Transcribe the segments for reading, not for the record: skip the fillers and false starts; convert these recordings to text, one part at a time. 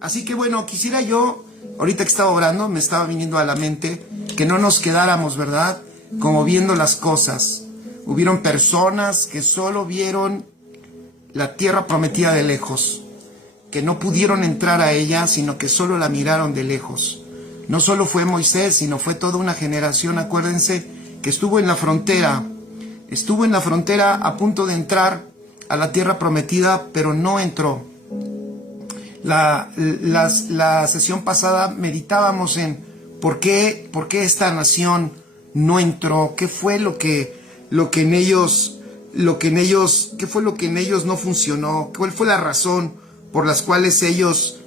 Así que bueno, quisiera yo, ahorita que estaba orando, me estaba viniendo a la mente que no nos quedáramos, ¿verdad?, como viendo las cosas. Hubieron personas que solo vieron la tierra prometida de lejos, que no pudieron entrar a ella, sino que solo la miraron de lejos. No solo fue Moisés, sino fue toda una generación, acuérdense, que estuvo en la frontera a punto de entrar a la tierra prometida, pero no entró. La sesión pasada meditábamos en por qué esta nación no entró, qué fue lo que en ellos no funcionó, cuál fue la razón por las cuales ellos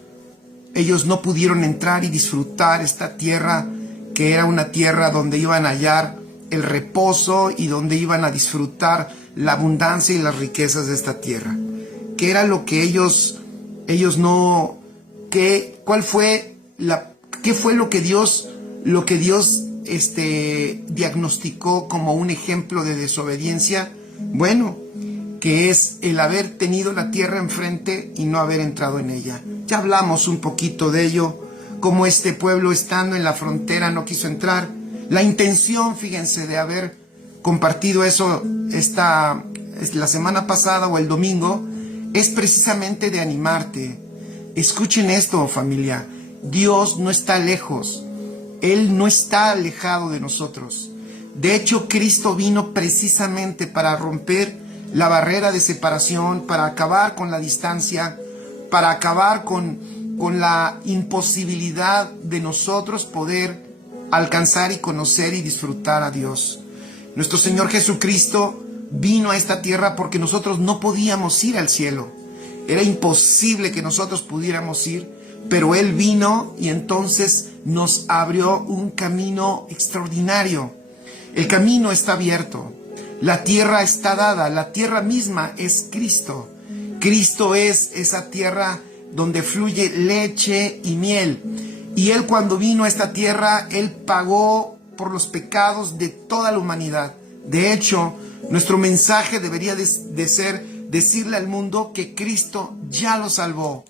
no pudieron entrar y disfrutar esta tierra, que era una tierra donde iban a hallar el reposo y donde iban a disfrutar la abundancia y las riquezas de esta tierra. ¿Qué era lo que qué fue lo que Dios diagnosticó como un ejemplo de desobediencia? Bueno, que es el haber tenido la tierra enfrente y no haber entrado en ella. Ya hablamos un poquito de ello, cómo este pueblo, estando en la frontera, no quiso entrar. La intención, fíjense, de haber compartido eso la semana pasada o el domingo, es precisamente de animarte. Escuchen esto, familia. Dios no está lejos. Él no está alejado de nosotros. De hecho, Cristo vino precisamente para romper la barrera de separación, para acabar con la distancia, para acabar con la imposibilidad de nosotros poder alcanzar y conocer y disfrutar a Dios. Nuestro Señor Jesucristo vino a esta tierra porque nosotros no podíamos ir al cielo. Era imposible que nosotros pudiéramos ir, pero Él vino y entonces nos abrió un camino extraordinario. El camino está abierto. La tierra está dada, la tierra misma es Cristo. Cristo es esa tierra donde fluye leche y miel. Y Él, cuando vino a esta tierra, Él pagó por los pecados de toda la humanidad. De hecho, nuestro mensaje debería de ser decirle al mundo que Cristo ya los salvó,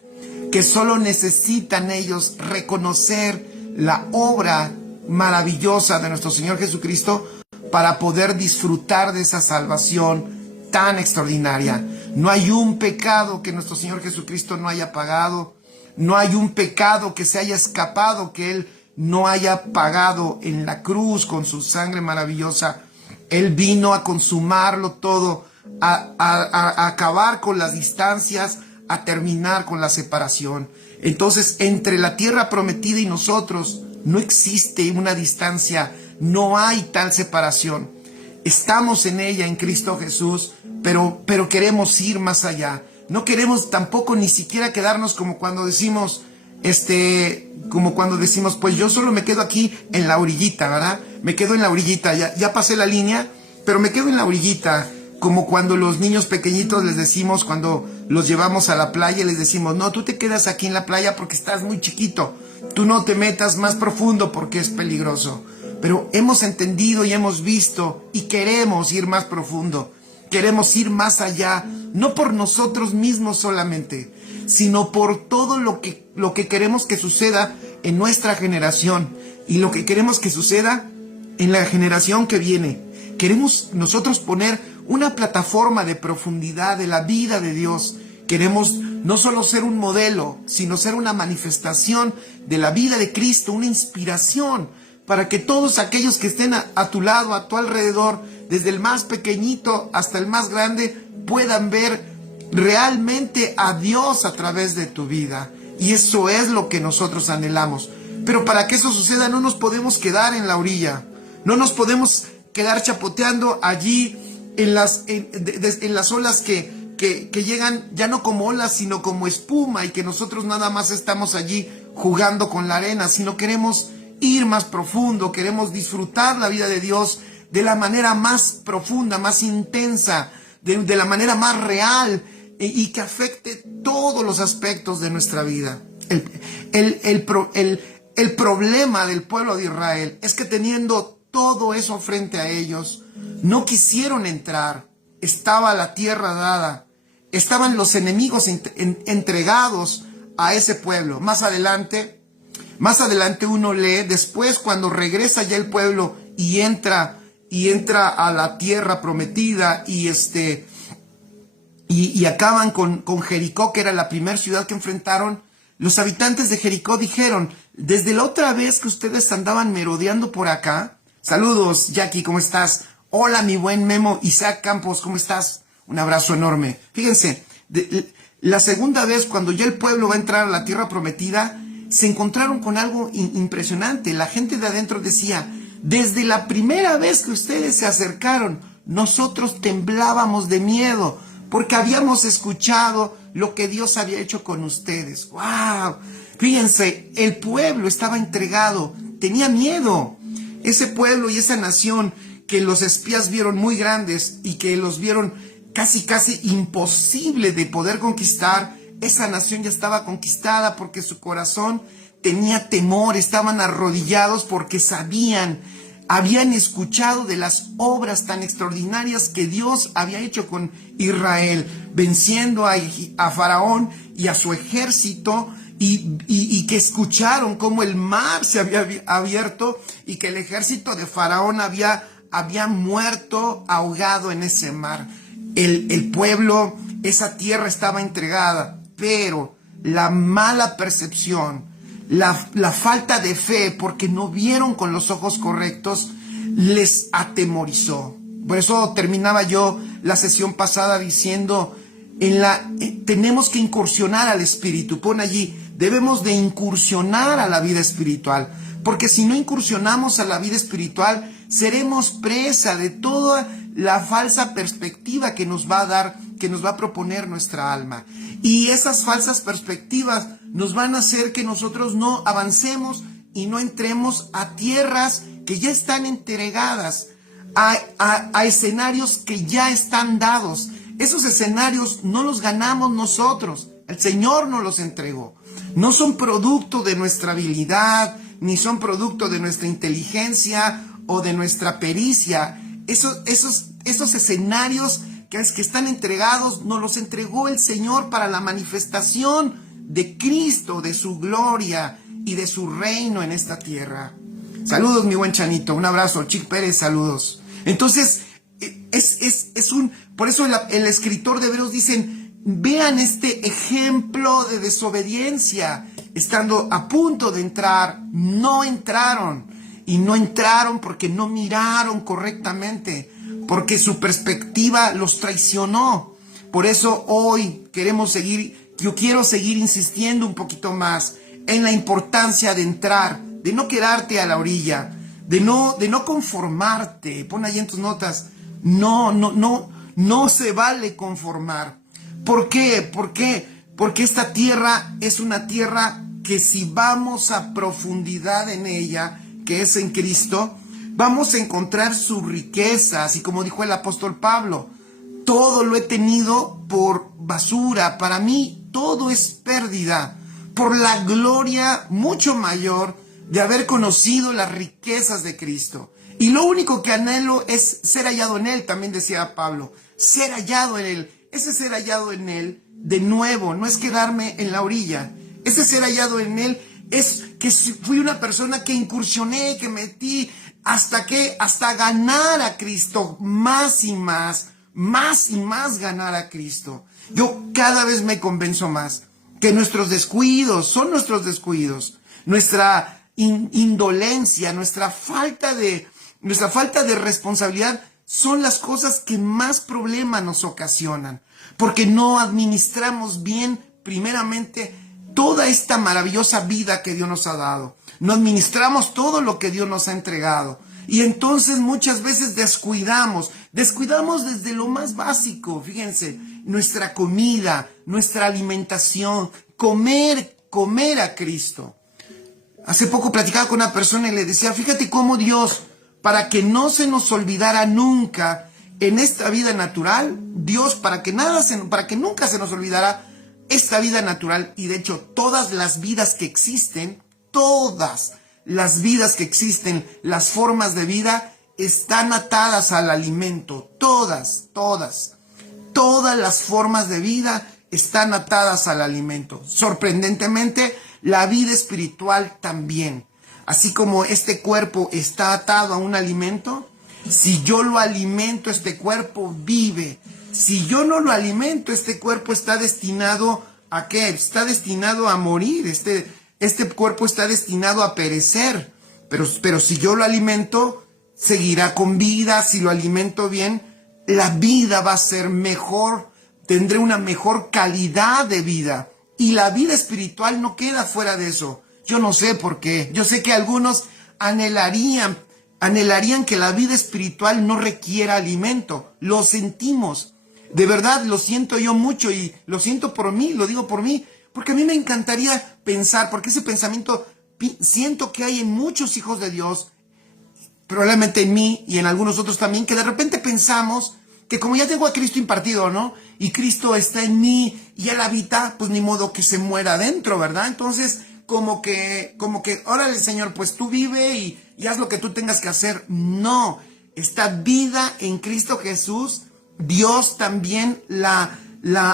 que solo necesitan ellos reconocer la obra maravillosa de nuestro Señor Jesucristo para poder disfrutar de esa salvación tan extraordinaria. No hay un pecado que nuestro Señor Jesucristo no haya pagado. No hay un pecado que se haya escapado que Él no haya pagado en la cruz con su sangre maravillosa. Él vino a consumarlo todo, a acabar con las distancias, a terminar con la separación. Entonces, entre la tierra prometida y nosotros no existe una distancia, no hay tal separación. Estamos en ella, en Cristo Jesús, pero queremos ir más allá. No queremos tampoco ni siquiera quedarnos como cuando decimos, pues yo solo me quedo aquí en la orillita, ¿verdad? Me quedo en la orillita, ya pasé la línea, pero me quedo en la orillita. Como cuando los niños pequeñitos les decimos, cuando los llevamos a la playa, les decimos, no, tú te quedas aquí en la playa porque estás muy chiquito. Tú no te metas más profundo porque es peligroso. Pero hemos entendido y hemos visto y queremos ir más profundo. Queremos ir más allá, no por nosotros mismos solamente, sino por todo lo que queremos que suceda en nuestra generación y lo que queremos que suceda en la generación que viene. Queremos nosotros poner una plataforma de profundidad de la vida de Dios. Queremos no solo ser un modelo, sino ser una manifestación de la vida de Cristo, una inspiración para que todos aquellos que estén a tu lado, a tu alrededor, desde el más pequeñito hasta el más grande, puedan ver realmente a Dios a través de tu vida. Y eso es lo que nosotros anhelamos. Pero para que eso suceda no nos podemos quedar en la orilla. No nos podemos quedar chapoteando allí en las olas que llegan ya no como olas, sino como espuma, y que nosotros nada más estamos allí jugando con la arena, sino queremos ir más profundo, queremos disfrutar la vida de Dios de la manera más profunda, más intensa, de la manera más real, y que afecte todos los aspectos de nuestra vida. El problema del pueblo de Israel es que, teniendo todo eso frente a ellos, no quisieron entrar. Estaba la tierra dada, estaban los enemigos entregados a ese pueblo. Más adelante uno lee, después cuando regresa ya el pueblo y entra a la tierra prometida y acaban con Jericó, que era la primera ciudad que enfrentaron. Los habitantes de Jericó dijeron, desde la otra vez que ustedes andaban merodeando por acá, saludos Jackie, ¿cómo estás? Hola mi buen Memo, Isaac Campos, ¿cómo estás? Un abrazo enorme. Fíjense, la segunda vez cuando ya el pueblo va a entrar a la tierra prometida, se encontraron con algo impresionante. La gente de adentro decía, desde la primera vez que ustedes se acercaron, nosotros temblábamos de miedo, porque habíamos escuchado lo que Dios había hecho con ustedes. ¡Wow! Fíjense, el pueblo estaba entregado, tenía miedo. Ese pueblo y esa nación que los espías vieron muy grandes y que los vieron casi imposible de poder conquistar, esa nación ya estaba conquistada porque su corazón tenía temor, estaban arrodillados porque habían escuchado de las obras tan extraordinarias que Dios había hecho con Israel, venciendo a Faraón y a su ejército, y que escucharon cómo el mar se había abierto y que el ejército de Faraón había muerto ahogado en ese mar. El pueblo, esa tierra estaba entregada, pero la mala percepción, la falta de fe, porque no vieron con los ojos correctos, les atemorizó. Por eso terminaba yo la sesión pasada diciendo, tenemos que incursionar al espíritu. Pon allí, debemos de incursionar a la vida espiritual, porque si no incursionamos a la vida espiritual, seremos presa de toda la falsa perspectiva que nos va a proponer nuestra alma. Y esas falsas perspectivas nos van a hacer que nosotros no avancemos y no entremos a tierras que ya están entregadas, a escenarios que ya están dados. Esos escenarios no los ganamos nosotros, el Señor nos los entregó. No son producto de nuestra habilidad, ni son producto de nuestra inteligencia o de nuestra pericia. Esos escenarios que están entregados, nos los entregó el Señor para la manifestación de Cristo, de su gloria y de su reino en esta tierra. Saludos, mi buen Chanito, un abrazo. Chic Pérez, saludos. Entonces, por eso el escritor de Hebreos dicen, vean este ejemplo de desobediencia. Estando a punto de entrar, no entraron. Y no entraron porque no miraron correctamente, porque su perspectiva los traicionó. Por eso hoy yo quiero seguir insistiendo un poquito más en la importancia de entrar, de no quedarte a la orilla, de no conformarte. Pon ahí en tus notas, no se vale conformar. ¿Por qué? Porque esta tierra es una tierra que si vamos a profundidad en ella, que es en Cristo, vamos a encontrar sus riquezas. Y como dijo el apóstol Pablo, todo lo he tenido por basura. Para mí todo es pérdida, por la gloria mucho mayor de haber conocido las riquezas de Cristo. Y lo único que anhelo es ser hallado en Él, también decía Pablo, ser hallado en Él. Ese ser hallado en Él, de nuevo, no es quedarme en la orilla. Ese ser hallado en Él es que fui una persona que incursioné, que metí, hasta ganar a Cristo, más y más ganar a Cristo. Yo cada vez me convenzo más que nuestros descuidos, nuestra indolencia, nuestra falta de responsabilidad son las cosas que más problemas nos ocasionan, porque no administramos bien, primeramente, toda esta maravillosa vida que Dios nos ha dado. No administramos todo lo que Dios nos ha entregado. Y entonces muchas veces descuidamos desde lo más básico. Fíjense, nuestra comida, nuestra alimentación, comer a Cristo. Hace poco platicaba con una persona y le decía, fíjate cómo Dios, para que no se nos olvidara nunca en esta vida natural, Dios, para que nunca se nos olvidara esta vida natural, y de hecho todas las vidas que existen, las formas de vida están atadas al alimento, todas las formas de vida están atadas al alimento. Sorprendentemente, la vida espiritual también. Así como este cuerpo está atado a un alimento, si yo lo alimento, este cuerpo vive. Si yo no lo alimento, este cuerpo está destinado ¿a qué? Está destinado a morir. Este cuerpo está destinado a perecer. Pero si yo lo alimento, seguirá con vida. Si lo alimento bien, la vida va a ser mejor. Tendré una mejor calidad de vida. Y la vida espiritual no queda fuera de eso. Yo no sé por qué. Yo sé que algunos anhelarían que la vida espiritual no requiera alimento. Lo sentimos. De verdad, lo siento yo mucho y lo siento por mí, lo digo por mí. Porque a mí me encantaría pensar, porque ese pensamiento siento que hay en muchos hijos de Dios, probablemente en mí y en algunos otros también, que de repente pensamos que como ya tengo a Cristo impartido, ¿no? Y Cristo está en mí y Él habita, pues ni modo que se muera adentro, ¿verdad? Entonces, como que, órale, Señor, pues tú vive y haz lo que tú tengas que hacer. No, esta vida en Cristo Jesús, Dios también la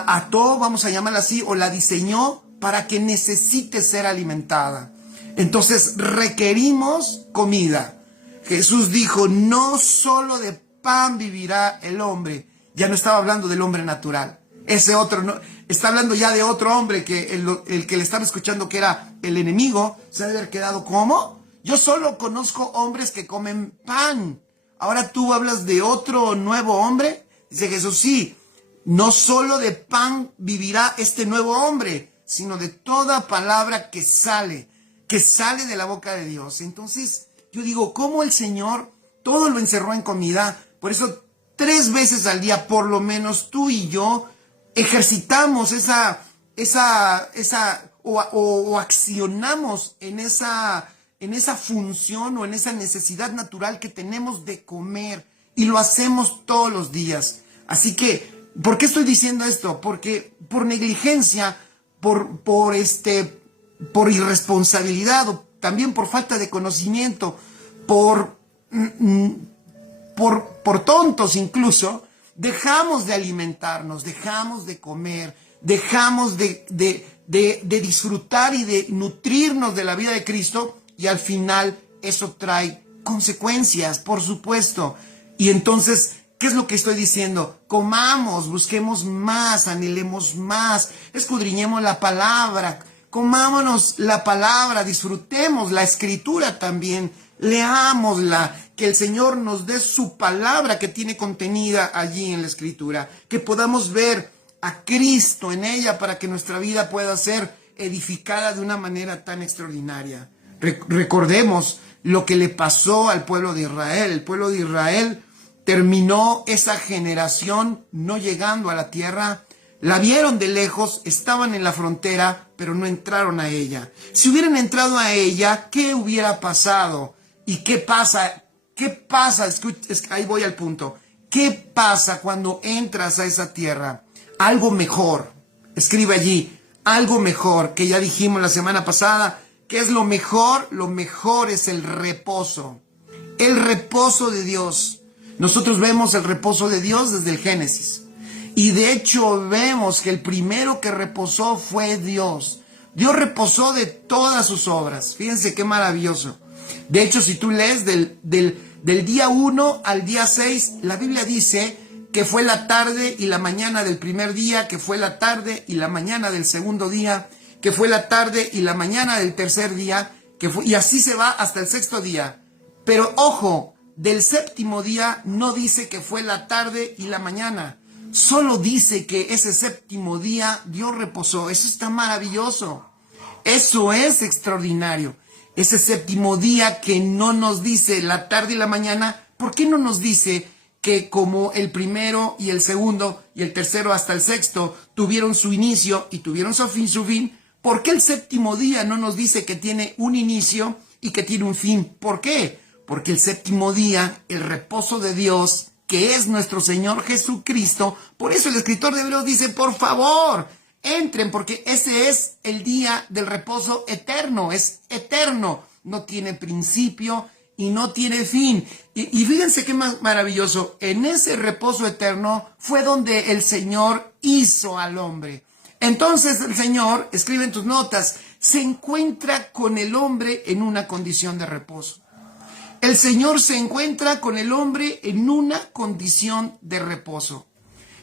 ató, vamos a llamarla así, o la diseñó para que necesite ser alimentada. Entonces, requerimos comida. Jesús dijo, no solo de pan vivirá el hombre. Ya no estaba hablando del hombre natural. Ese otro, no, está hablando ya de otro hombre que el que le estaba escuchando, que era el enemigo, se debe haber quedado, ¿cómo? Yo solo conozco hombres que comen pan. Ahora tú hablas de otro nuevo hombre. Dice Jesús, sí, no solo de pan vivirá este nuevo hombre, sino de toda palabra que sale de la boca de Dios. Entonces, yo digo, ¿cómo el Señor todo lo encerró en comida? Por eso 3 veces al día, por lo menos tú y yo, ejercitamos o accionamos en esa función o en esa necesidad natural que tenemos de comer, y lo hacemos todos los días. Así que, ¿por qué estoy diciendo esto? Porque por negligencia, por irresponsabilidad, o también por falta de conocimiento, por tontos incluso, dejamos de alimentarnos, dejamos de comer, dejamos de disfrutar y de nutrirnos de la vida de Cristo, y al final eso trae consecuencias, por supuesto. Y entonces, ¿qué es lo que estoy diciendo? Comamos, busquemos más, anhelemos más, escudriñemos la palabra, comámonos la palabra, disfrutemos la escritura también, leámosla, que el Señor nos dé su palabra que tiene contenida allí en la escritura, que podamos ver a Cristo en ella para que nuestra vida pueda ser edificada de una manera tan extraordinaria. Recordemos lo que le pasó al pueblo de Israel. El pueblo de Israel terminó esa generación no llegando a la tierra. La vieron de lejos, estaban en la frontera, pero no entraron a ella. Si hubieran entrado a ella, ¿qué hubiera pasado? ¿Y qué pasa? ¿Qué pasa? Ahí voy al punto. ¿Qué pasa cuando entras a esa tierra? Algo mejor. Escribe allí, algo mejor, que ya dijimos la semana pasada. ¿Qué es lo mejor? Lo mejor es el reposo. El reposo de Dios. Nosotros vemos el reposo de Dios desde el Génesis. Y de hecho vemos que el primero que reposó fue Dios. Dios reposó de todas sus obras. Fíjense qué maravilloso. De hecho, si tú lees del día 1 al día 6, la Biblia dice que fue la tarde y la mañana del primer día, que fue la tarde y la mañana del segundo día, que fue la tarde y la mañana del tercer día, y así se va hasta el 6º día. Pero ojo, del 7º día no dice que fue la tarde y la mañana. Solo dice que ese 7º día Dios reposó. Eso está maravilloso. Eso es extraordinario. Ese 7º día que no nos dice la tarde y la mañana, ¿por qué no nos dice que como el primero y el segundo y el tercero hasta el 6º tuvieron su inicio y tuvieron su fin? ¿Por qué el 7º día no nos dice que tiene un inicio y que tiene un fin? ¿Por qué? Porque el 7º día, el reposo de Dios, que es nuestro Señor Jesucristo, por eso el escritor de Hebreos dice, por favor, entren, porque ese es el día del reposo eterno, es eterno, no tiene principio y no tiene fin. Y fíjense qué más maravilloso, en ese reposo eterno fue donde el Señor hizo al hombre. Entonces el Señor, escribe en tus notas, se encuentra con el hombre en una condición de reposo. El Señor se encuentra con el hombre en una condición de reposo.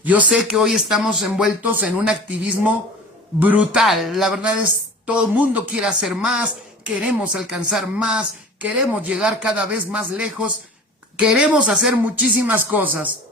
Yo sé que hoy estamos envueltos en un activismo brutal. La verdad es, todo el mundo quiere hacer más, queremos alcanzar más, queremos llegar cada vez más lejos, queremos hacer muchísimas cosas.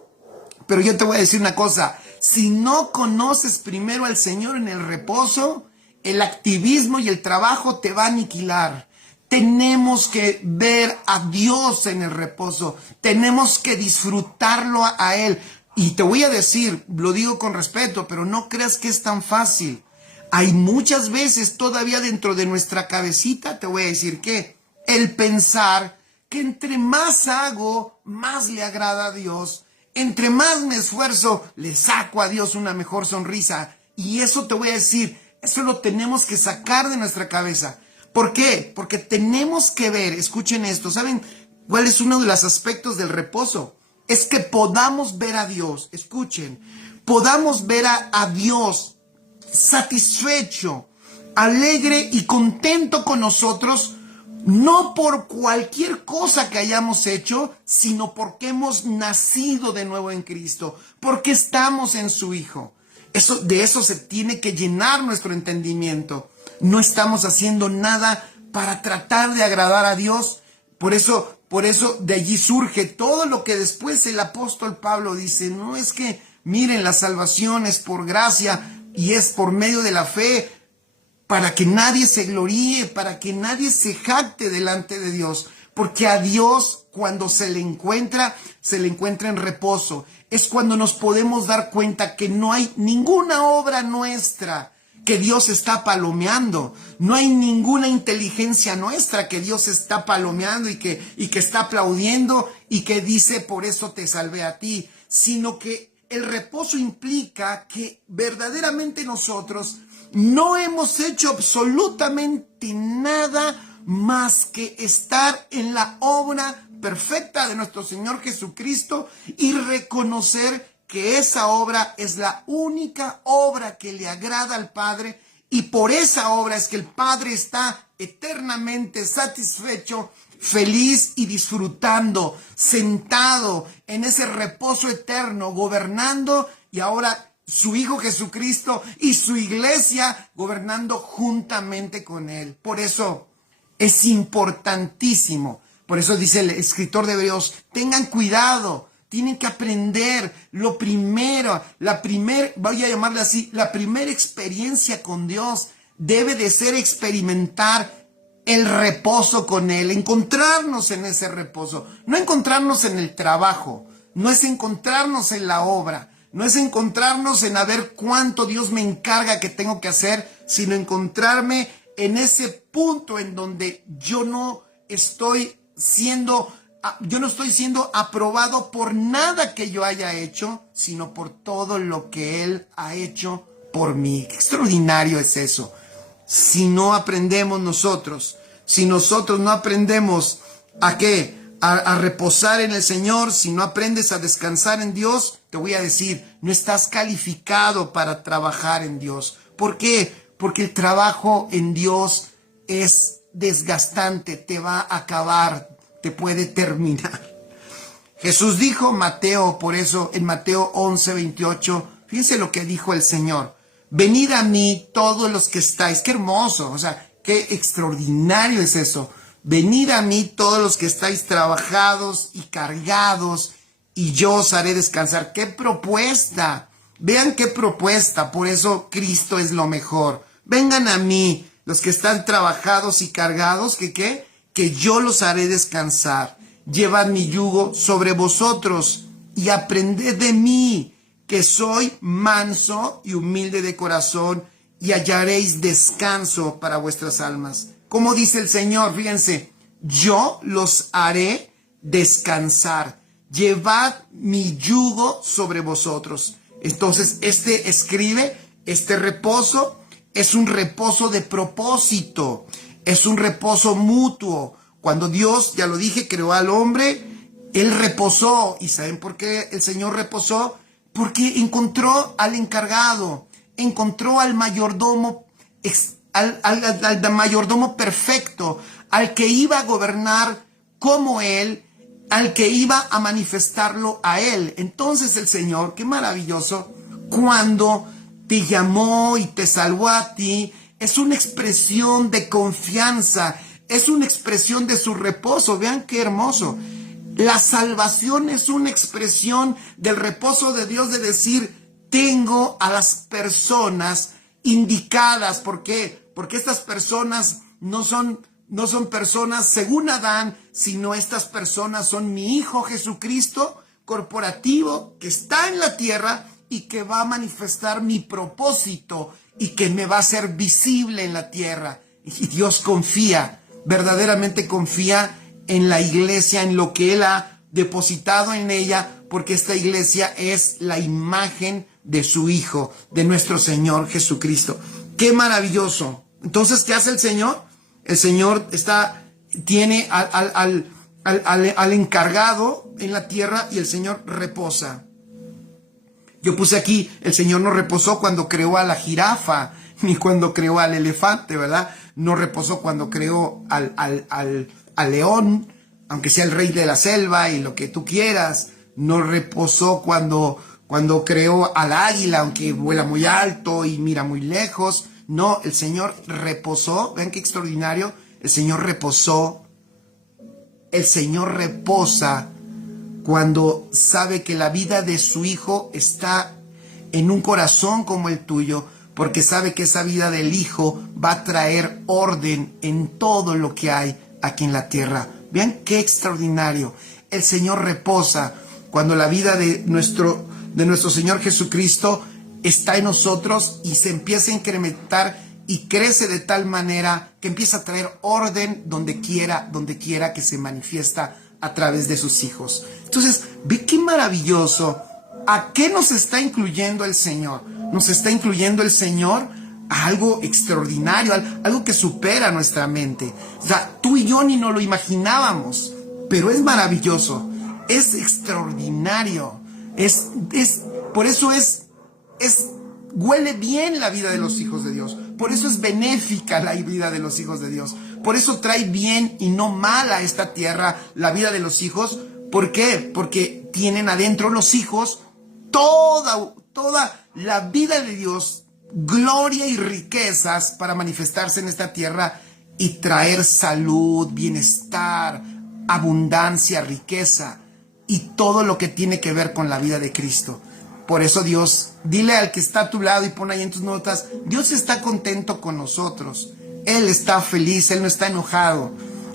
Pero yo te voy a decir una cosa, si no conoces primero al Señor en el reposo, el activismo y el trabajo te va a aniquilar. Tenemos que ver a Dios en el reposo, tenemos que disfrutarlo a Él. Y te voy a decir, lo digo con respeto, pero no creas que es tan fácil. Hay muchas veces todavía dentro de nuestra cabecita, te voy a decir que el pensar que entre más hago, más le agrada a Dios. Entre más me esfuerzo, le saco a Dios una mejor sonrisa. Y eso te voy a decir, eso lo tenemos que sacar de nuestra cabeza. ¿Por qué? Porque tenemos que ver, escuchen esto, ¿saben cuál es uno de los aspectos del reposo? Es que podamos ver a Dios, escuchen, podamos ver a Dios satisfecho, alegre y contento con nosotros, no por cualquier cosa que hayamos hecho, sino porque hemos nacido de nuevo en Cristo, porque estamos en su Hijo. De eso se tiene que llenar nuestro entendimiento. No estamos haciendo nada para tratar de agradar a Dios. Por eso de allí surge todo lo que después el apóstol Pablo dice. No es que, miren, la salvación es por gracia y es por medio de la fe, para que nadie se gloríe, para que nadie se jacte delante de Dios. Porque a Dios, cuando se le encuentra en reposo. Es cuando nos podemos dar cuenta que no hay ninguna obra nuestra que Dios está palomeando. No hay ninguna inteligencia nuestra que Dios está palomeando y que está aplaudiendo y que dice, por eso te salvé a ti. Sino que el reposo implica que verdaderamente nosotros no hemos hecho absolutamente nada más que estar en la obra perfecta de nuestro Señor Jesucristo y reconocer que esa obra es la única obra que le agrada al Padre, y por esa obra es que el Padre está eternamente satisfecho, feliz y disfrutando, sentado en ese reposo eterno, gobernando, y ahora su Hijo Jesucristo y su iglesia gobernando juntamente con Él. Por eso es importantísimo. Por eso dice el escritor de Hebreos, tengan cuidado, tienen que aprender lo primero, voy a llamarle así, la primera experiencia con Dios debe de ser experimentar el reposo con Él, encontrarnos en ese reposo, no encontrarnos en el trabajo, no es encontrarnos en la obra, no es encontrarnos en a ver cuánto Dios me encarga que tengo que hacer, sino encontrarme en ese punto en donde yo no estoy siendo aprobado por nada que yo haya hecho, sino por todo lo que Él ha hecho por mí. Qué extraordinario es eso. Si no aprendemos nosotros, si nosotros no aprendemos ¿a qué? A reposar en el Señor, si no aprendes a descansar en Dios, te voy a decir, no estás calificado para trabajar en Dios. ¿Por qué? Porque el trabajo en Dios es desgastante, te va a acabar, te puede terminar. Jesús dijo, por eso en Mateo 11:28, fíjense lo que dijo el Señor. Venid a mí todos los que estáis. Qué hermoso, o sea, qué extraordinario es eso. Venid a mí todos los que estáis trabajados y cargados, y yo os haré descansar. ¡Qué propuesta! Vean qué propuesta, por eso Cristo es lo mejor. Vengan a mí, los que están trabajados y cargados, ¿que yo los haré descansar. Llevad mi yugo sobre vosotros y aprended de mí, que soy manso y humilde de corazón, y hallaréis descanso para vuestras almas. Como dice el Señor, fíjense, yo los haré descansar. Llevad mi yugo sobre vosotros. Entonces, este reposo es un reposo de propósito, es un reposo mutuo. Cuando Dios, ya lo dije, creó al hombre, Él reposó. ¿Y saben por qué el Señor reposó? Porque encontró al encargado. encontró al mayordomo, al mayordomo perfecto, al que iba a gobernar como él, al que iba a manifestarlo a él. Entonces el Señor, qué maravilloso, cuando te llamó y te salvó a ti, es una expresión de confianza, es una expresión de su reposo. Vean qué hermoso. La salvación es una expresión del reposo de Dios, de decir, tengo a las personas indicadas. ¿Por qué? Porque estas personas no son personas según Adán, sino estas personas son mi Hijo Jesucristo corporativo, que está en la tierra y que va a manifestar mi propósito y que me va a ser visible en la tierra. Y Dios confía, verdaderamente confía en la iglesia, en lo que Él ha depositado en ella, porque esta iglesia es la imagen de su Hijo, de nuestro Señor Jesucristo. ¡Qué maravilloso! Entonces, ¿qué hace el Señor? El Señor tiene al encargado en la tierra y el Señor reposa. Yo puse aquí, el Señor no reposó cuando creó a la jirafa, ni cuando creó al elefante, ¿verdad? No reposó cuando creó al león, aunque sea el rey de la selva y lo que tú quieras. No reposó cuando creó al águila, aunque vuela muy alto y mira muy lejos. No, el Señor reposó. Vean qué extraordinario. El Señor reposó. El Señor reposa cuando sabe que la vida de su Hijo está en un corazón como el tuyo, porque sabe que esa vida del Hijo va a traer orden en todo lo que hay aquí en la tierra. Vean qué extraordinario. El Señor reposa cuando la vida de nuestro Señor Jesucristo está en nosotros y se empieza a incrementar y crece de tal manera que empieza a traer orden donde quiera que se manifiesta a través de sus hijos. Entonces, ve qué maravilloso. ¿A qué nos está incluyendo el Señor? Nos está incluyendo el Señor a algo extraordinario, algo que supera nuestra mente. O sea, tú y yo ni nos lo imaginábamos, pero es maravilloso, es extraordinario, por eso huele bien la vida de los hijos de Dios, por eso es benéfica la vida de los hijos de Dios, por eso trae bien y no mal a esta tierra la vida de los hijos. ¿Por qué? Porque tienen adentro los hijos toda la vida de Dios, gloria y riquezas para manifestarse en esta tierra y traer salud, bienestar, abundancia, riqueza y todo lo que tiene que ver con la vida de Cristo. Por eso Dios, dile al que está a tu lado y pon ahí en tus notas, Dios está contento con nosotros. Él está feliz, Él no está enojado.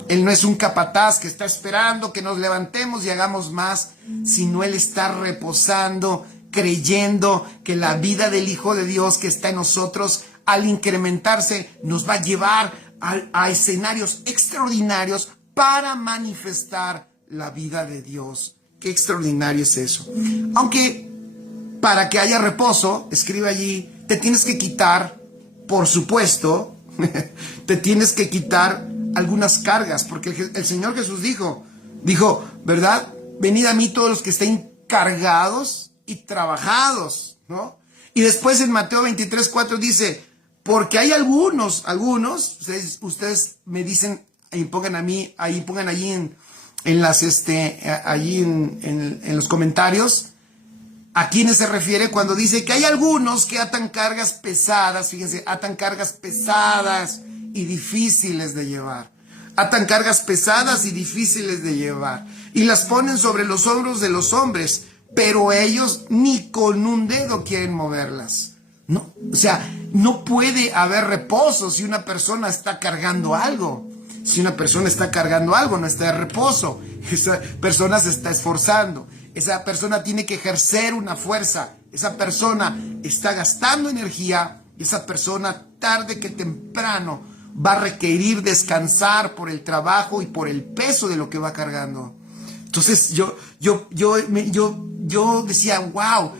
Él no es un capataz que está esperando que nos levantemos y hagamos más, sino Él está reposando, creyendo que la vida del Hijo de Dios que está en nosotros, al incrementarse, nos va a llevar a escenarios extraordinarios para manifestar la vida de Dios. Qué extraordinario es eso. Aunque para que haya reposo, escribe allí, te tienes que quitar, por supuesto, te tienes que quitar algunas cargas, porque el Señor Jesús dijo, ¿verdad? Venid a mí todos los que estén cargados y trabajados, ¿no? Y después en Mateo 23:4 dice, porque hay algunos, ustedes me dicen, y pongan allí en los comentarios, ¿a quiénes se refiere cuando dice que hay algunos que atan cargas pesadas? Fíjense, atan cargas pesadas y difíciles de llevar. Atan cargas pesadas y difíciles de llevar. Y las ponen sobre los hombros de los hombres, pero ellos ni con un dedo quieren moverlas. No, o sea, no puede haber reposo si una persona está cargando algo. Si una persona está cargando algo, no está de reposo. Esa persona se está esforzando. Esa persona tiene que ejercer una fuerza. Esa persona está gastando energía. Y esa persona, tarde que temprano, va a requerir descansar por el trabajo y por el peso de lo que va cargando. Entonces yo decía, wow,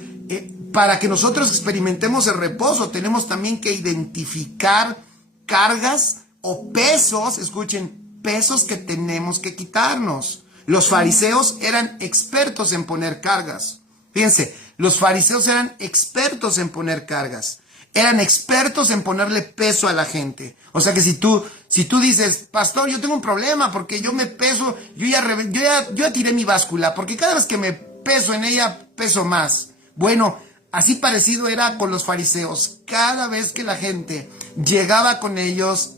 para que nosotros experimentemos el reposo, tenemos también que identificar cargas o pesos, escuchen, pesos que tenemos que quitarnos. Los fariseos eran expertos en poner cargas. Fíjense, los fariseos eran expertos en poner cargas. eran expertos en ponerle peso a la gente. O sea que si tú dices, pastor, yo tengo un problema porque yo me peso, yo ya tiré mi báscula, porque cada vez que me peso en ella, peso más. Bueno, así parecido era con los fariseos. Cada vez que la gente llegaba con ellos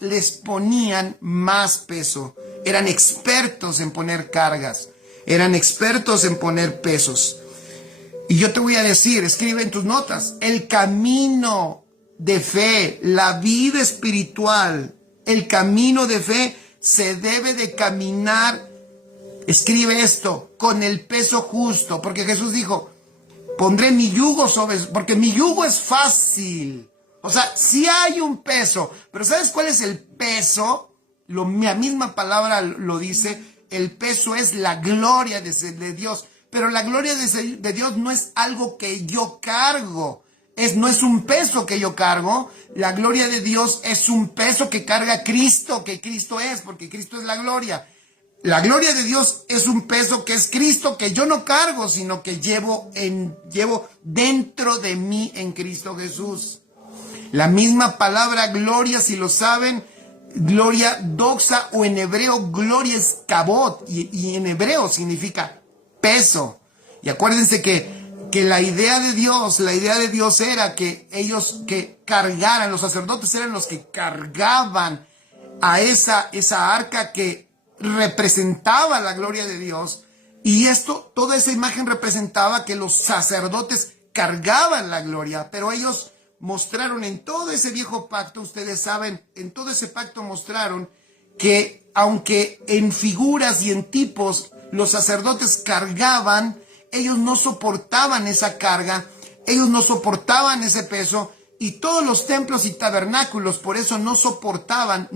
les ponían más peso. Eran expertos en poner cargas, eran expertos en poner pesos. Y yo te voy a decir, escribe en tus notas, el camino de fe, la vida espiritual, el camino de fe se debe de caminar, escribe esto, con el peso justo, porque Jesús dijo, pondré mi yugo porque mi yugo es fácil. O sea, sí hay un peso, pero ¿sabes cuál es el peso? La misma palabra lo dice, el peso es la gloria de Dios. Pero la gloria de Dios no es algo que yo cargo, no es un peso que yo cargo. La gloria de Dios es un peso que carga Cristo, que Cristo es, porque Cristo es la gloria. La gloria de Dios es un peso que es Cristo, que yo no cargo, sino que llevo dentro de mí en Cristo Jesús. La misma palabra gloria, si lo saben, gloria doxa, o en hebreo gloria es kabod, y en hebreo significa peso. Y acuérdense que la idea de Dios era que ellos que cargaran, los sacerdotes eran los que cargaban a esa arca que representaba la gloria de Dios. Y toda esa imagen representaba que los sacerdotes cargaban la gloria, pero ellos mostraron en todo ese viejo pacto, ustedes saben, en todo ese pacto mostraron que aunque en figuras y en tipos los sacerdotes cargaban, ellos no soportaban esa carga, ellos no soportaban ese peso, y todos los templos y tabernáculos por eso no soportaron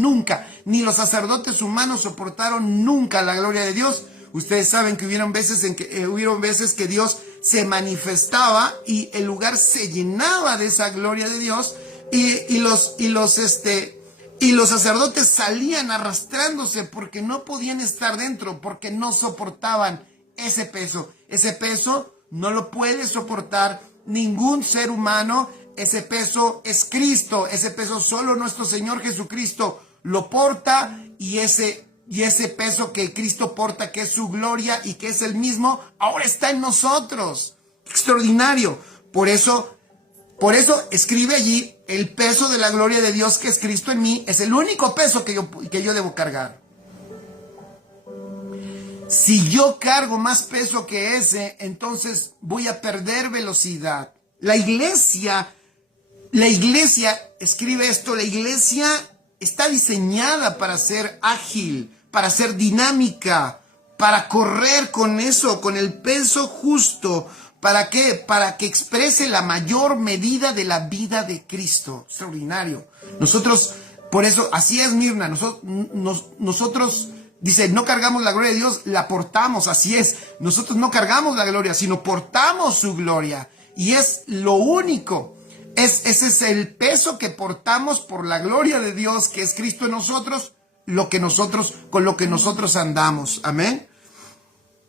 nunca, ni los sacerdotes humanos soportaron nunca la gloria de Dios. Ustedes saben que hubieron veces que Dios se manifestaba y el lugar se llenaba de esa gloria de Dios, y los sacerdotes salían arrastrándose porque no podían estar dentro, porque no soportaban ese peso. Ese peso no lo puede soportar ningún ser humano. Ese peso es Cristo. Ese peso solo nuestro Señor Jesucristo lo porta, y ese peso que Cristo porta, que es su gloria y que es el mismo, ahora está en nosotros. Extraordinario. Por eso escribe allí, el peso de la gloria de Dios que es Cristo en mí es el único peso que yo debo cargar. Si yo cargo más peso que ese, entonces voy a perder velocidad. La iglesia, escribe esto, la iglesia está diseñada para ser ágil, para ser dinámica, para correr con eso, con el peso justo. ¿Para qué? Para que exprese la mayor medida de la vida de Cristo. Extraordinario. Nosotros, por eso, así es, Mirna, nosotros, dice, no cargamos la gloria de Dios, la portamos, así es. Nosotros no cargamos la gloria, sino portamos su gloria. Y es lo único. Ese es el peso que portamos por la gloria de Dios, que es Cristo en nosotros, con lo que nosotros andamos. Amén.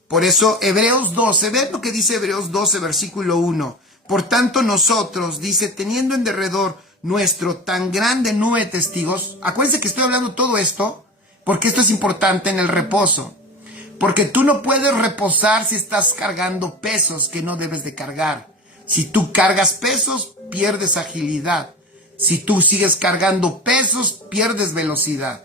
Por eso Hebreos 12, vean lo que dice Hebreos 12, versículo 1. Por tanto nosotros, dice, teniendo en derredor nuestro tan grande nube de testigos, acuérdense que estoy hablando todo esto, porque esto es importante en el reposo. Porque tú no puedes reposar si estás cargando pesos que no debes de cargar. Si tú cargas pesos, pierdes agilidad. Si tú sigues cargando pesos, pierdes velocidad.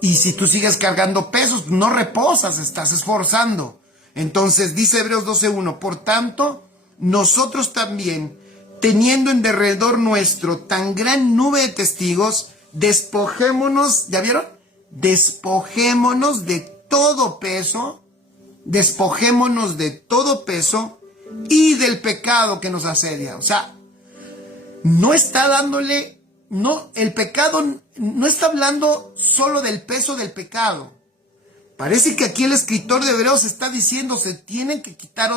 Y si tú sigues cargando pesos, no reposas, estás esforzando. Entonces dice Hebreos 12:1, por tanto, nosotros también, teniendo en derredor nuestro tan gran nube de testigos, despojémonos, ¿ya vieron? Despojémonos de todo peso y del pecado que nos asedia. O sea, el pecado no está hablando solo del peso del pecado. Parece que aquí el escritor de Hebreos está diciendo, se tienen que quitar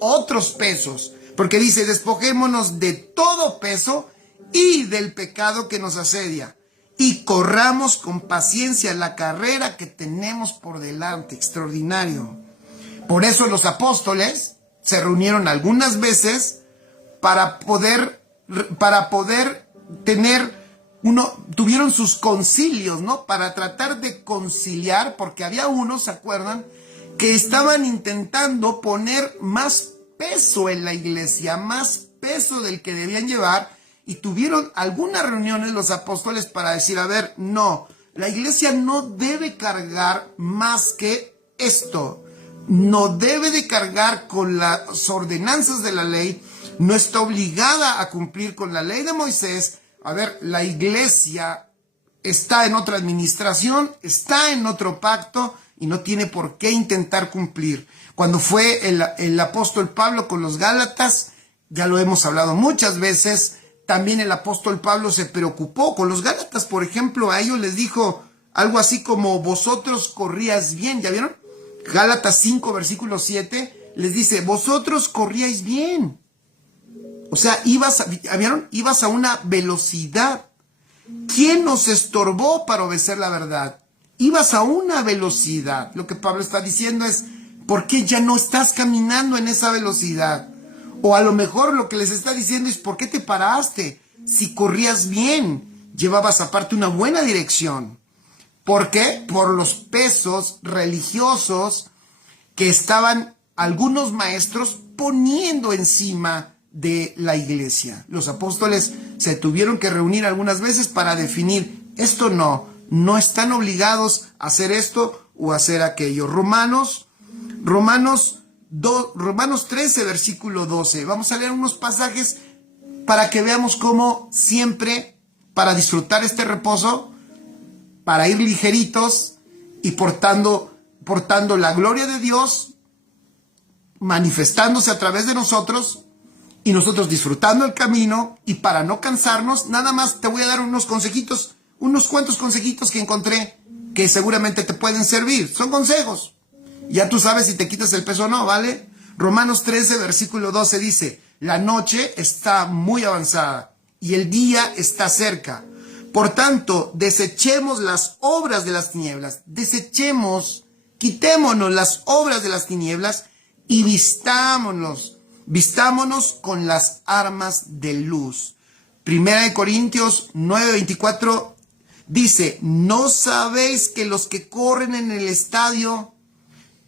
otros pesos, porque dice, despojémonos de todo peso y del pecado que nos asedia, y corramos con paciencia la carrera que tenemos por delante. Extraordinario. Por eso los apóstoles se reunieron algunas veces para poder tuvieron sus concilios, ¿no? Para tratar de conciliar, porque había unos, ¿se acuerdan?, que estaban intentando poner más peso en la iglesia, más peso del que debían llevar, y tuvieron algunas reuniones los apóstoles para decir, a ver, no, la iglesia no debe cargar más que esto, no debe de cargar con las ordenanzas de la ley, no está obligada a cumplir con la ley de Moisés. A ver, la iglesia está en otra administración, está en otro pacto y no tiene por qué intentar cumplir. Cuando fue el apóstol Pablo con los Gálatas, ya lo hemos hablado muchas veces, también el apóstol Pablo se preocupó con los Gálatas, por ejemplo, a ellos les dijo algo así como vosotros corríais bien, ¿ya vieron? Gálatas 5, versículo 7, les dice, vosotros corríais bien. O sea, ibas a una velocidad. ¿Quién nos estorbó para obedecer la verdad? Ibas a una velocidad. Lo que Pablo está diciendo es, ¿por qué ya no estás caminando en esa velocidad? O a lo mejor lo que les está diciendo es, ¿por qué te paraste? Si corrías bien, llevabas aparte una buena dirección. ¿Por qué? Por los pesos religiosos que estaban algunos maestros poniendo encima de la iglesia. Los apóstoles se tuvieron que reunir algunas veces para definir, esto no están obligados a hacer esto o hacer aquello. Romanos 13, versículo 12. Vamos a leer unos pasajes para que veamos cómo siempre, para disfrutar este reposo, para ir ligeritos y portando la gloria de Dios, manifestándose a través de nosotros, y nosotros disfrutando el camino, y para no cansarnos, nada más te voy a dar unos consejitos, unos cuantos consejitos que encontré que seguramente te pueden servir. Son consejos. Ya tú sabes si te quitas el peso o no, ¿vale? Romanos 13, versículo 12 dice, la noche está muy avanzada y el día está cerca. Por tanto, desechemos las obras de las tinieblas. Quitémonos las obras de las tinieblas y vistámonos con las armas de luz. Primera de Corintios 9:24 dice, ¿no sabéis que los que corren en el estadio,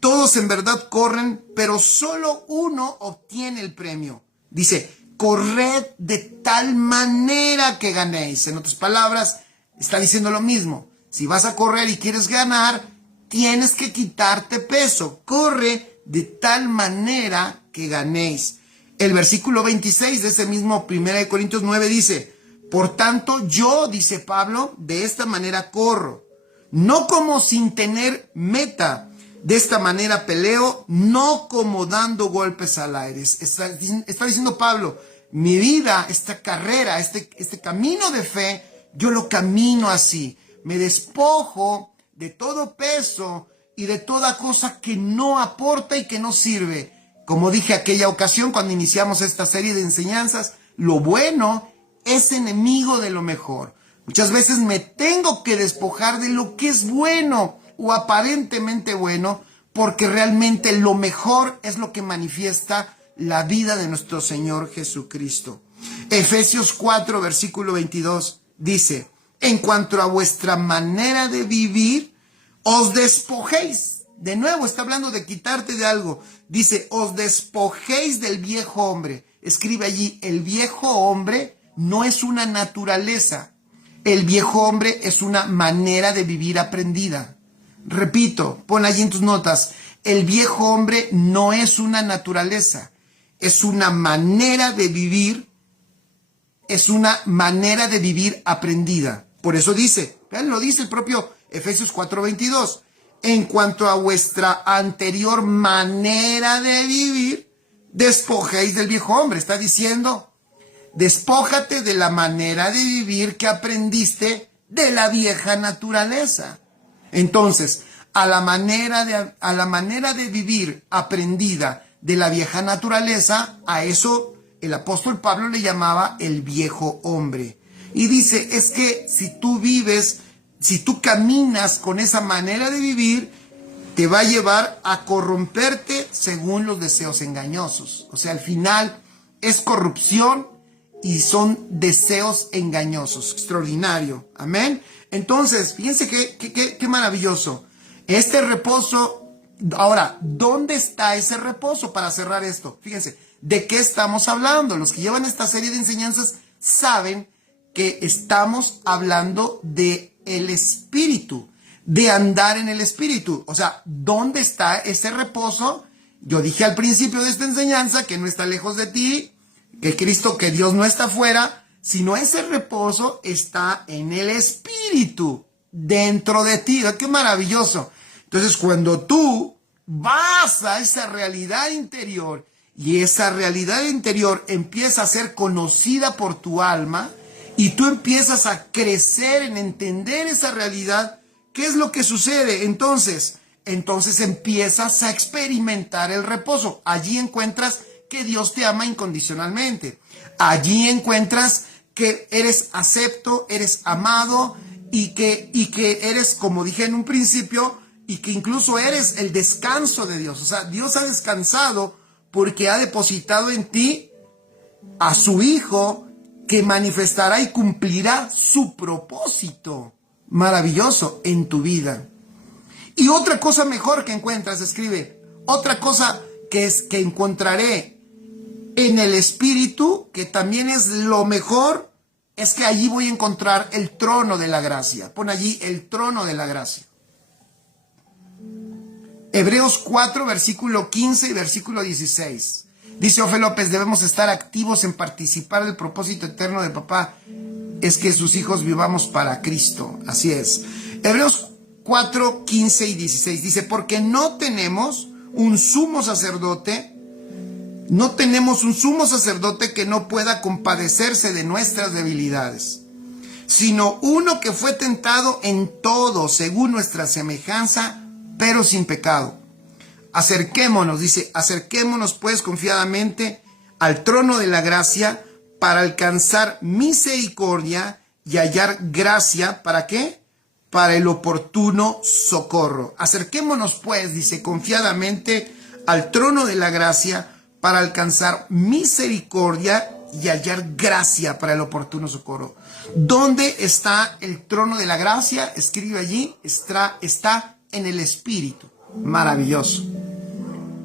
todos en verdad corren, pero solo uno obtiene el premio? Dice, corred de tal manera que ganéis. En otras palabras, está diciendo lo mismo. Si vas a correr y quieres ganar, tienes que quitarte peso. Corre de tal manera que ganéis. El versículo 26 de ese mismo 1 Corintios 9 dice, por tanto yo, dice Pablo, de esta manera corro, no como sin tener meta, de esta manera peleo, no como dando golpes al aire. Está diciendo Pablo, mi vida, esta carrera, este camino de fe, yo lo camino así. Me despojo de todo peso y de toda cosa que no aporta y que no sirve. Como dije aquella ocasión cuando iniciamos esta serie de enseñanzas, lo bueno es enemigo de lo mejor. Muchas veces me tengo que despojar de lo que es bueno o aparentemente bueno, porque realmente lo mejor es lo que manifiesta la vida de nuestro Señor Jesucristo. Efesios 4, versículo 22 dice, en cuanto a vuestra manera de vivir, os despojéis. De nuevo está hablando de quitarte de algo. Dice, os despojéis del viejo hombre. Escribe allí, el viejo hombre no es una naturaleza. El viejo hombre es una manera de vivir aprendida. Repito, pon allí en tus notas, el viejo hombre no es una naturaleza, es una manera de vivir, aprendida. Por eso dice, vean, lo dice el propio Efesios 4:22, en cuanto a vuestra anterior manera de vivir, despojéis del viejo hombre. Está diciendo, despójate de la manera de vivir que aprendiste de la vieja naturaleza. Entonces, a la manera de vivir aprendida de la vieja naturaleza, a eso el apóstol Pablo le llamaba el viejo hombre. Y dice, es que si tú caminas con esa manera de vivir, te va a llevar a corromperte según los deseos engañosos. O sea, al final es corrupción y son deseos engañosos. Extraordinario. Amén. Entonces, fíjense qué maravilloso. Este reposo, ahora, ¿dónde está ese reposo para cerrar esto? Fíjense, ¿de qué estamos hablando? Los que llevan esta serie de enseñanzas saben que estamos hablando de el espíritu, de andar en el espíritu. O sea, ¿dónde está ese reposo? Yo dije al principio de esta enseñanza que no está lejos de ti, que Cristo, que Dios no está afuera, sino ese reposo está en el espíritu, dentro de ti. ¡Qué maravilloso! Entonces, cuando tú vas a esa realidad interior y esa realidad interior empieza a ser conocida por tu alma y tú empiezas a crecer en entender esa realidad, ¿qué es lo que sucede? Entonces empiezas a experimentar el reposo. Allí encuentras que Dios te ama incondicionalmente. Allí encuentras que eres acepto, eres amado y que eres, como dije en un principio, y que incluso eres el descanso de Dios. O sea, Dios ha descansado porque ha depositado en ti a su Hijo que manifestará y cumplirá su propósito maravilloso en tu vida. Y otra cosa mejor que encuentras, escribe, otra cosa que encontraré en el Espíritu, que también es lo mejor, es que allí voy a encontrar el trono de la gracia. Pon allí el trono de la gracia. Hebreos 4, versículo 15 y versículo 16. Dice Ofe López, debemos estar activos en participar del propósito eterno de papá. Es que sus hijos vivamos para Cristo. Así es. Hebreos 4, 15 y 16 dice, porque no tenemos un sumo sacerdote que no pueda compadecerse de nuestras debilidades, sino uno que fue tentado en todo según nuestra semejanza, pero sin pecado. Acerquémonos, dice, acerquémonos pues confiadamente al trono de la gracia para alcanzar misericordia y hallar gracia, ¿para qué? Para el oportuno socorro. Acerquémonos pues, dice, confiadamente al trono de la gracia para alcanzar misericordia y hallar gracia para el oportuno socorro. ¿Dónde está el trono de la gracia? Escribe allí, está en el Espíritu. Maravilloso.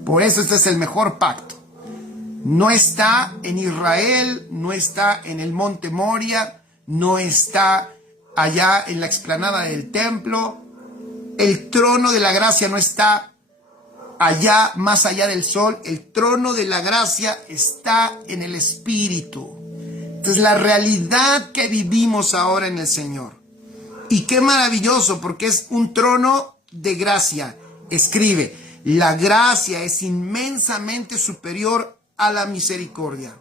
Por eso este es el mejor pacto. No está en Israel, no está en el monte Moria, no está allá en la explanada del templo. El trono de la gracia no está allá, más allá del sol. El trono de la gracia está en el Espíritu. Entonces, la realidad que vivimos ahora en el Señor. Y qué maravilloso, porque es un trono de gracia. Escribe, la gracia es inmensamente superior a la misericordia.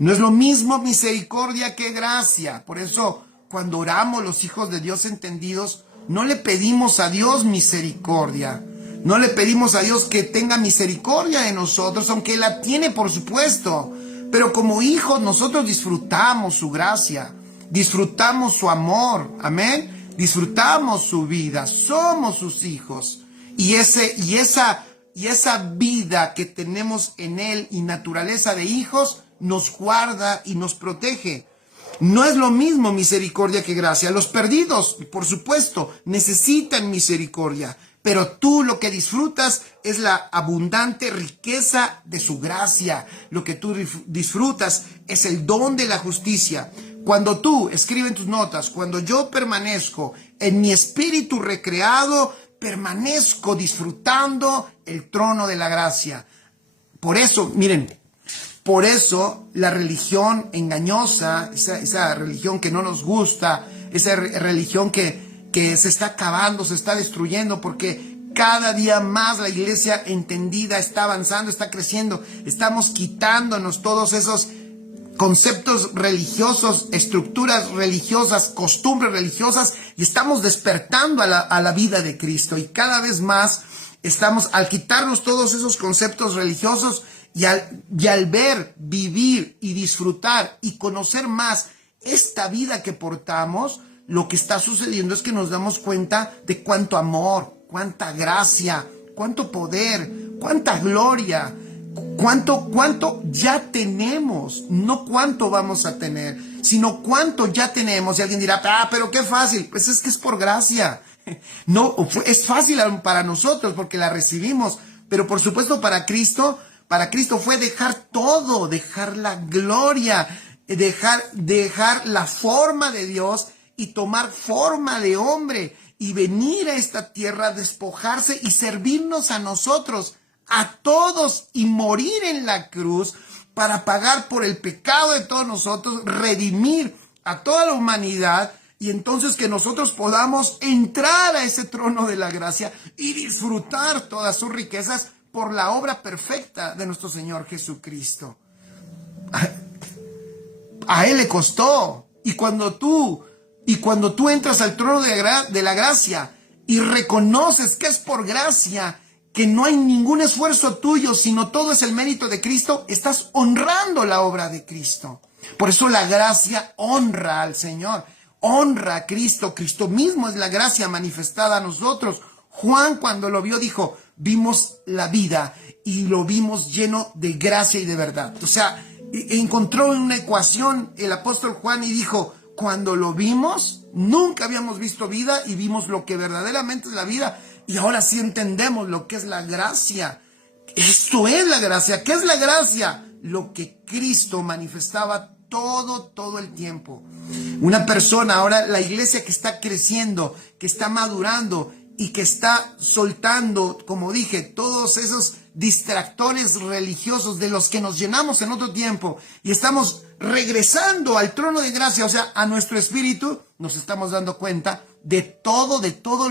No es lo mismo misericordia que gracia. Por eso, cuando oramos los hijos de Dios entendidos, no le pedimos a Dios misericordia. No le pedimos a Dios que tenga misericordia de nosotros, aunque la tiene, por supuesto. Pero como hijos nosotros disfrutamos su gracia, disfrutamos su amor, amén. Disfrutamos su vida, somos sus hijos. Y esa vida que tenemos en Él y naturaleza de hijos nos guarda y nos protege. No es lo mismo misericordia que gracia. Los perdidos, por supuesto, necesitan misericordia. Pero tú lo que disfrutas es la abundante riqueza de su gracia. Lo que tú disfrutas es el don de la justicia. Cuando tú, escribe en tus notas, cuando yo permanezco en mi espíritu recreado, permanezco disfrutando el trono de la gracia. Por eso, miren, por eso la religión engañosa, esa religión que no nos gusta, esa religión que se está acabando, se está destruyendo, porque cada día más la iglesia entendida está avanzando, está creciendo. Estamos quitándonos todos esos conceptos religiosos, estructuras religiosas, costumbres religiosas, y estamos despertando a la vida de Cristo. Y cada vez más estamos, al quitarnos todos esos conceptos religiosos y al ver, vivir y disfrutar y conocer más esta vida que portamos, lo que está sucediendo es que nos damos cuenta de cuánto amor, cuánta gracia, cuánto poder, cuánta gloria, ¿Cuánto ya tenemos? No cuánto vamos a tener, sino cuánto ya tenemos. Y alguien dirá, pero qué fácil. Pues es que es por gracia. No, es fácil para nosotros porque la recibimos, pero por supuesto para Cristo fue dejar todo, dejar la gloria, dejar la forma de Dios y tomar forma de hombre y venir a esta tierra, despojarse y servirnos a nosotros, a todos, y morir en la cruz para pagar por el pecado de todos nosotros, redimir a toda la humanidad, y entonces que nosotros podamos entrar a ese trono de la gracia y disfrutar todas sus riquezas por la obra perfecta de nuestro Señor Jesucristo. A Él le costó. Y cuando tú entras al trono de la gracia y reconoces que es por gracia, que no hay ningún esfuerzo tuyo, sino todo es el mérito de Cristo, estás honrando la obra de Cristo. Por eso la gracia honra al Señor, honra a Cristo. Cristo mismo es la gracia manifestada a nosotros. Juan, cuando lo vio, dijo, vimos la vida y lo vimos lleno de gracia y de verdad. O sea, encontró una ecuación el apóstol Juan y dijo, cuando lo vimos, nunca habíamos visto vida y vimos lo que verdaderamente es la vida. Y ahora sí entendemos lo que es la gracia. Esto es la gracia. ¿Qué es la gracia? Lo que Cristo manifestaba todo el tiempo. Una persona, ahora la iglesia que está creciendo, que está madurando y que está soltando, como dije, todos esos distractores religiosos de los que nos llenamos en otro tiempo y estamos regresando al trono de gracia, o sea, a nuestro espíritu, nos estamos dando cuenta de todo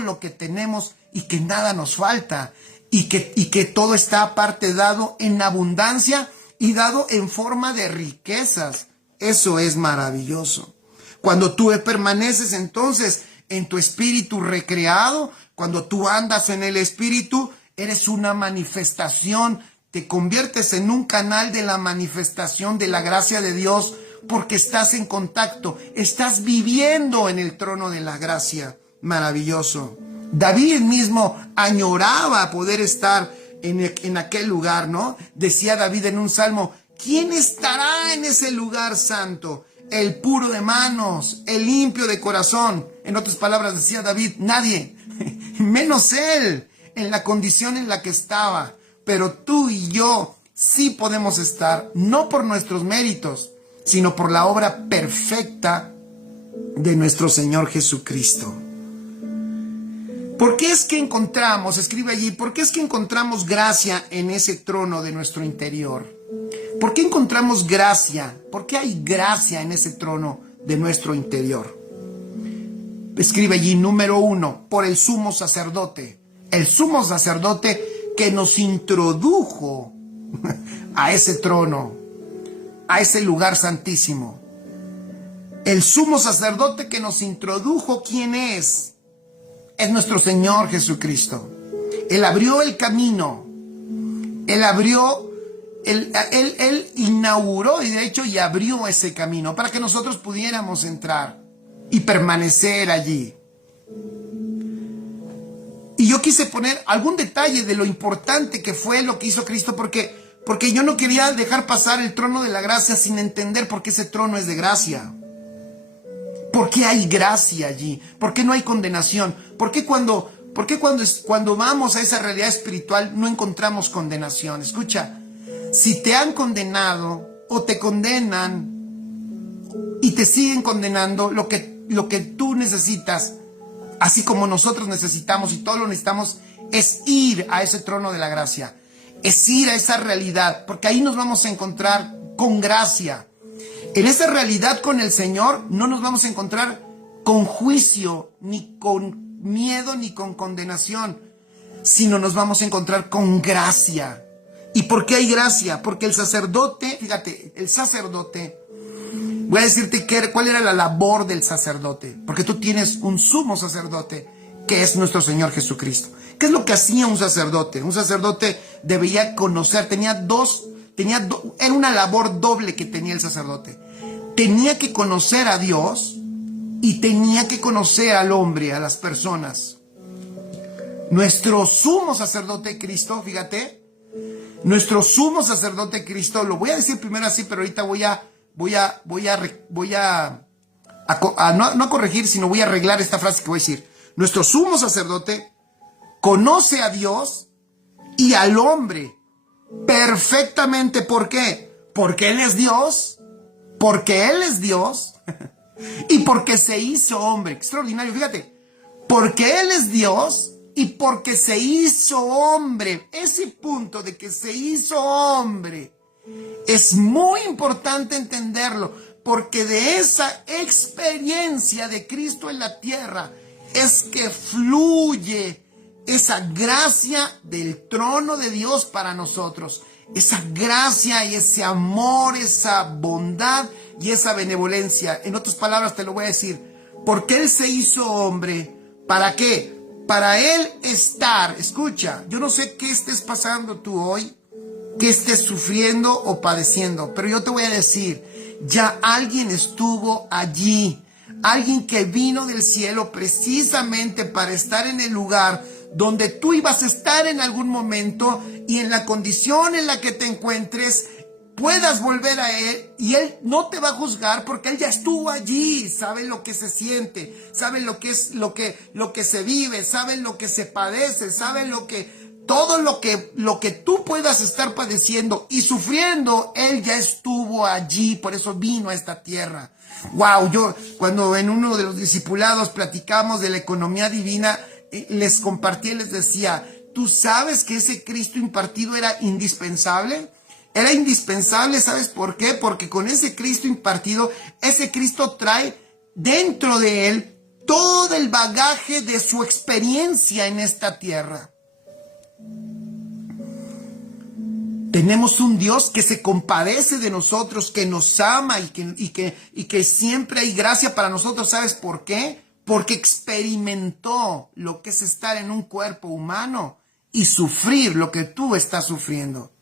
lo que tenemos y que nada nos falta y que todo está aparte dado en abundancia y dado en forma de riquezas. Eso es maravilloso. Cuando tú permaneces entonces en tu espíritu recreado, cuando tú andas en el espíritu, eres una manifestación, te conviertes en un canal de la manifestación de la gracia de Dios, porque estás en contacto, estás viviendo en el trono de la gracia. Maravilloso. David mismo añoraba poder estar en aquel lugar, ¿no? Decía David en un salmo, ¿quién estará en ese lugar santo? El puro de manos, el limpio de corazón. En otras palabras decía David, nadie, menos él, en la condición en la que estaba. Pero tú y yo sí podemos estar, no por nuestros méritos, sino por la obra perfecta de nuestro Señor Jesucristo. ¿Por qué es que encontramos, escribe allí, por qué es que encontramos gracia en ese trono de nuestro interior? ¿Por qué encontramos gracia? ¿Por qué hay gracia en ese trono de nuestro interior? Escribe allí, número 1, por el sumo sacerdote. El sumo sacerdote que nos introdujo a ese trono, a ese lugar santísimo. El sumo sacerdote que nos introdujo, ¿quién es? Es nuestro Señor Jesucristo. Él abrió el camino. Él inauguró y de hecho y abrió ese camino para que nosotros pudiéramos entrar y permanecer allí. Y yo quise poner algún detalle de lo importante que fue lo que hizo Cristo, porque yo no quería dejar pasar el trono de la gracia sin entender por qué ese trono es de gracia. ¿Por qué hay gracia allí? ¿Por qué no hay condenación? ¿Por qué cuando vamos a esa realidad espiritual no encontramos condenación? Escucha, si te han condenado o te condenan y te siguen condenando, lo que tú necesitas, así como nosotros necesitamos y todos lo necesitamos, es ir a ese trono de la gracia, es ir a esa realidad, porque ahí nos vamos a encontrar con gracia. En esa realidad con el Señor no nos vamos a encontrar con juicio, ni con miedo, ni con condenación, sino nos vamos a encontrar con gracia. ¿Y por qué hay gracia? Porque el sacerdote, fíjate, el sacerdote, voy a decirte cuál era la labor del sacerdote, porque tú tienes un sumo sacerdote, que es nuestro Señor Jesucristo. ¿Qué es lo que hacía un sacerdote? Un sacerdote debía conocer, era una labor doble que tenía el sacerdote. Tenía que conocer a Dios y tenía que conocer al hombre, a las personas. Nuestro sumo sacerdote Cristo, fíjate, Nuestro sumo sacerdote Cristo, lo voy a decir primero así, pero ahorita voy a no a corregir, sino voy a arreglar esta frase que voy a decir. Nuestro sumo sacerdote conoce a Dios y al hombre perfectamente. ¿Por qué? Porque Él es Dios, porque Él es Dios y porque se hizo hombre. Extraordinario, fíjate. Porque Él es Dios y porque se hizo hombre. Ese punto de que se hizo hombre es muy importante entenderlo, porque de esa experiencia de Cristo en la tierra es que fluye esa gracia del trono de Dios para nosotros. Esa gracia y ese amor, esa bondad y esa benevolencia. En otras palabras te lo voy a decir, porque Él se hizo hombre. ¿Para qué? Para Él estar. Escucha, yo no sé qué estés pasando tú hoy, que estés sufriendo o padeciendo, pero yo te voy a decir, ya alguien estuvo allí, alguien que vino del cielo precisamente para estar en el lugar donde tú ibas a estar en algún momento, y en la condición en la que te encuentres puedas volver a Él, y Él no te va a juzgar porque Él ya estuvo allí, sabe lo que se siente, sabe lo que es lo que se vive, sabe lo que se padece, sabe todo lo que tú puedas estar padeciendo y sufriendo. Él ya estuvo allí, por eso vino a esta tierra. Wow, yo cuando en uno de los discipulados platicamos de la economía divina, les compartí y les decía, ¿tú sabes que ese Cristo impartido era indispensable? Era indispensable, ¿sabes por qué? Porque con ese Cristo impartido, ese Cristo trae dentro de Él todo el bagaje de su experiencia en esta tierra. Tenemos un Dios que se compadece de nosotros, que nos ama y que siempre hay gracia para nosotros. ¿Sabes por qué? Porque experimentó lo que es estar en un cuerpo humano y sufrir lo que tú estás sufriendo.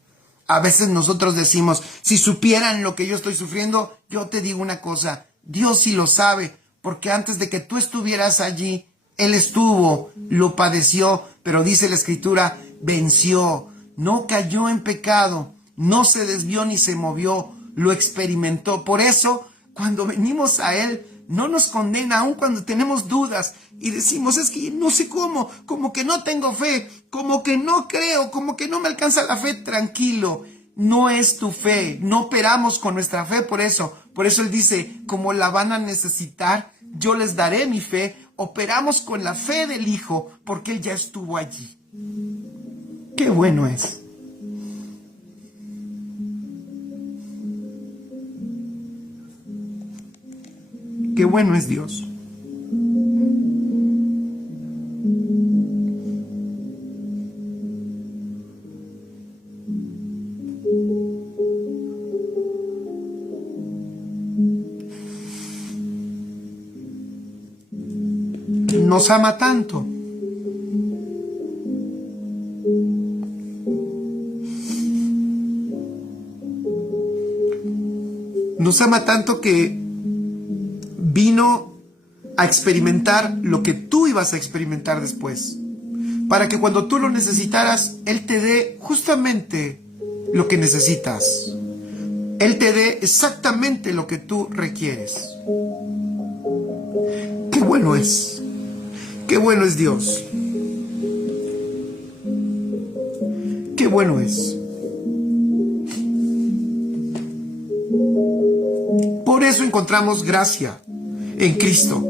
A veces nosotros decimos, si supieran lo que yo estoy sufriendo, yo te digo una cosa, Dios sí lo sabe, porque antes de que tú estuvieras allí, Él estuvo, lo padeció, pero dice la Escritura, venció, no cayó en pecado, no se desvió ni se movió, lo experimentó. Por eso, cuando venimos a Él, no nos condena, aun cuando tenemos dudas y decimos, es que no sé cómo, como que no tengo fe, como que no creo, como que no me alcanza la fe. Tranquilo, no es tu fe, no operamos con nuestra fe. Por eso Él dice, como la van a necesitar, yo les daré mi fe. Operamos con la fe del Hijo, porque Él ya estuvo allí. Qué bueno es. Qué bueno es Dios. Nos ama tanto. Nos ama tanto que vino a experimentar lo que tú ibas a experimentar después, para que cuando tú lo necesitaras, Él te dé justamente lo que necesitas. Él te dé exactamente lo que tú requieres. Qué bueno es. Qué bueno es Dios. Qué bueno es. Por eso encontramos gracia en Cristo.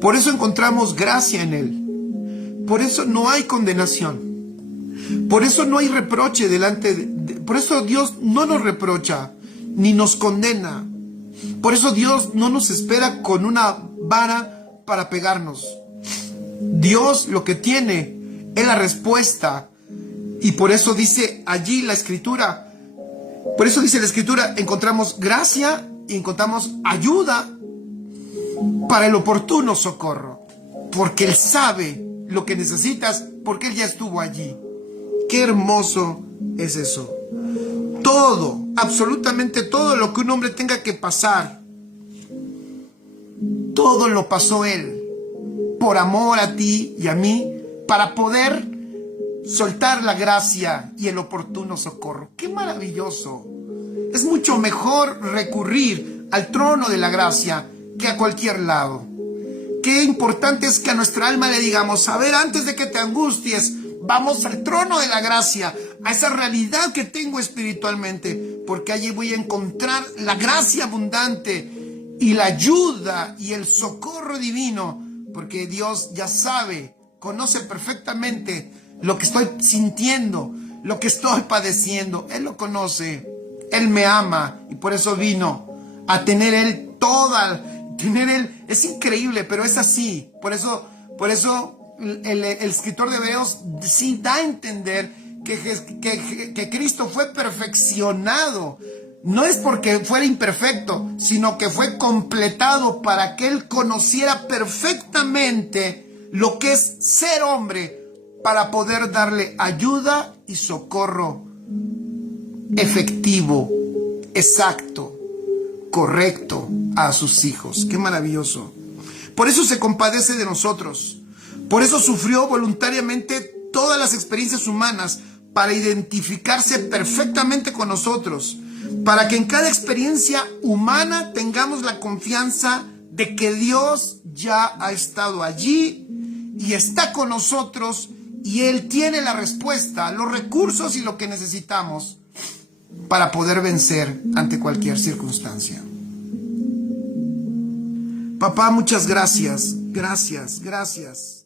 Por eso encontramos gracia en Él. Por eso no hay condenación. Por eso no hay reproche delante de... Por eso Dios no nos reprocha ni nos condena. Por eso Dios no nos espera con una vara para pegarnos. Dios lo que tiene es la respuesta. Y por eso dice allí la Escritura. Por eso dice la Escritura, encontramos gracia y encontramos ayuda para el oportuno socorro, porque Él sabe lo que necesitas, porque Él ya estuvo allí. Qué hermoso es eso. Todo, absolutamente todo lo que un hombre tenga que pasar, todo lo pasó Él, por amor a ti y a mí, para poder soltar la gracia y el oportuno socorro. ¡Qué maravilloso! Es mucho mejor recurrir al trono de la gracia que a cualquier lado. Qué importante es que a nuestra alma le digamos, a ver, antes de que te angusties, vamos al trono de la gracia, a esa realidad que tengo espiritualmente, porque allí voy a encontrar la gracia abundante y la ayuda y el socorro divino, porque Dios ya sabe, conoce perfectamente lo que estoy sintiendo, lo que estoy padeciendo. Él lo conoce, Él me ama y por eso vino a tener Él es increíble, pero es así. Por eso el escritor de Hebreos sí da a entender que Cristo fue perfeccionado. No es porque fuera imperfecto, sino que fue completado para que Él conociera perfectamente lo que es ser hombre, para poder darle ayuda y socorro efectivo, exacto, correcto a sus hijos. ¡Qué maravilloso! Por eso se compadece de nosotros. Por eso sufrió voluntariamente todas las experiencias humanas, para identificarse perfectamente con nosotros, para que en cada experiencia humana tengamos la confianza de que Dios ya ha estado allí y está con nosotros, y Él tiene la respuesta, los recursos y lo que necesitamos para poder vencer ante cualquier circunstancia. Papá, muchas gracias, gracias, gracias.